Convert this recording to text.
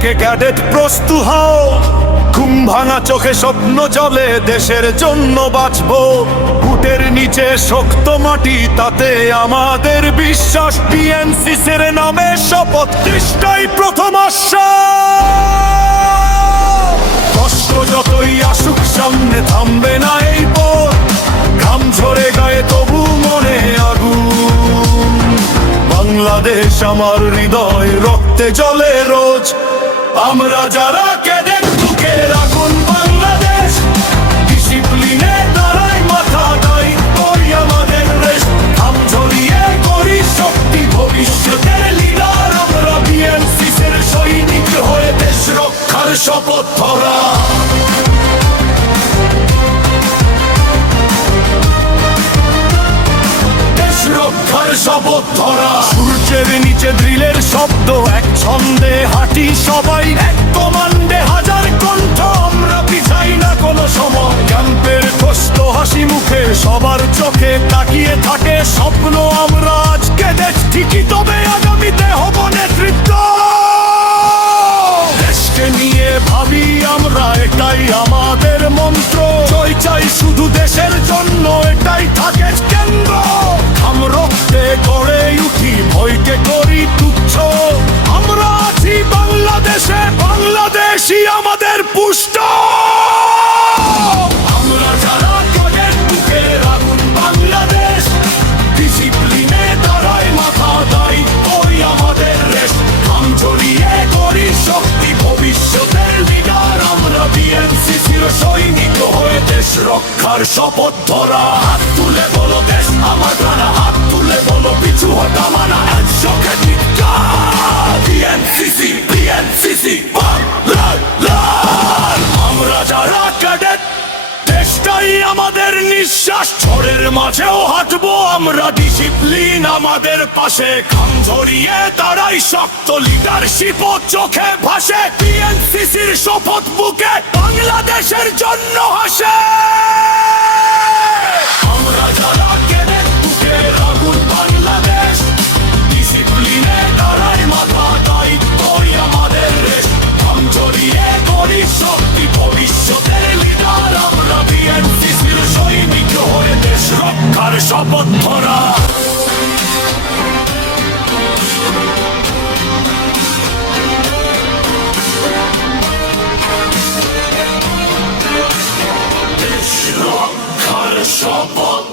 ডাকে ক্যাডেট প্রস্তুত হও। ঘুম ভাঙা চোখে স্বপ্ন জ্বলে, দেশের জন্য বাঁচবো। বুটের নিচে শক্ত মাটি, তাতে আমাদের বিশ্বাস। বিএনসিসির নামে শপথ, চেষ্টাই প্রথম আশ্বাস। কষ্ট যতই আসুক সামনে, থামবে না এই পথ। ঘাম ঝরে গায়ে তবু মনে আগুন। বাংলাদেশ আমার হৃদয়, রক্তে জ্বলে রোজ। আমরা যারা ক্যাডেট, বুকে রাখুন বাংলাদেশ। ডিসিপ্লিনে দাঁড়াই মাথা দাই, ওই আমাদের রেশ। ঘাম ঝরিয়ে করি শক্তি, ভবিষ্যতের লিডার আমরা। বিএনসিসির সৈনিক হয়ে দেশ রক্ষার শপথ ধরা। শপথ ধরা। সূর্যের নিচে ড্রিলের শব্দ, এক ছন্দে হাঁটি সবাই। এক কমান্ডে হাজার কণ্ঠ, আমরা পিছাই না কোনো সময়। ক্যাম্পের কষ্ট হাসি মুখে, সবার চোখে তাকিয়ে থাকে স্বপ্ন। আমরা আজকে দেশ ঠিকই, তবে আগামীতে হব নেতৃত্ব। দেশকে নিয়ে ভাবি আমরা, এটাই আমাদের মন্ত্র। জয় চাই শুধু দেশের জন্য, এটাই থাকে কেন্দ্র। রক্তে গড়ে উঠি, ভয়কে করি তুচ্ছ। আমরা আছি বাংলাদেশে, বাংলাদেশই আমাদের পুষ্ট। আমরা যারা ক্যাডেট, বুকে রাখুন বাংলাদেশ। ডিসিপ্লিনে দাঁড়াই মাথা দাই, ওই আমাদের রেশ। ঘাম ঝরিয়ে করি শক্তি, ভবিষ্যতের লিডার আমরা। বিএনসিসির সৈনিক হয়ে দেশ রক্ষার শপথ ধরা। হাত তুলে বলো দেশ আমার প্রাণ, হাত তুলে বলো পিছু হটা মানা। একশোকে ধিক্কার। বিএনসিসি, বিএনসিসি বাংলার। আমরা যারা ক্যাডেট, দেশটাই আমাদের নিঃশ্বাস। ঝড়ের মাঝেও হাঁটবো আমরা, ডিসিপ্লিন আমাদের পাশে। ঘাম ঝরিয়ে দাঁড়াই শক্ত, লিডারশিপ ও চোখে ভাসে। বিএনসিসির শপথ বুকে, বাংলাদেশের জন্য হাসে। আমরা যারা ক্যাডেট, বুকে রাখুন বাংলাদেশ। ডিসিপ্লিনে দাঁড়াই মাথা দাই, ওই আমাদের রেশ। ঘাম ঝরিয়ে করি শক্তি, ভবিষ্যতের লিডার আমরা। বিএনসিসির সৈনিক হয়ে দেশ রক্ষার শপথ ধরা। দেশ রক্ষার শপথ।